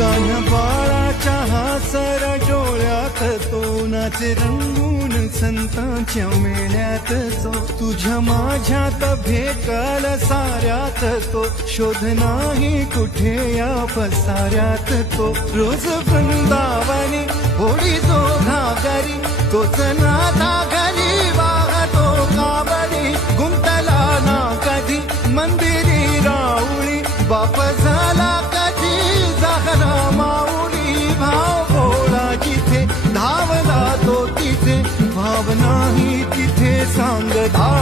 तान्ह्या बाळाच्या हासर डोळ्यात तो नाचे रंगून संतांच्या मेळ्यात जो तुझ्या माझ्यात भेटल साऱ्यात तो शोध नाही कुठे या पसाऱ्यात तो रोज वृंदावनी होळी जो घागरी तोच नाथा घरी वाहतो कावडी गुंतला ना कधी मंदिरी राऊळी बाप झाला कधी जागरा माऊली भाव भोळा जिथे धावला तो तिथे भाव नाही तिथे सांग धाव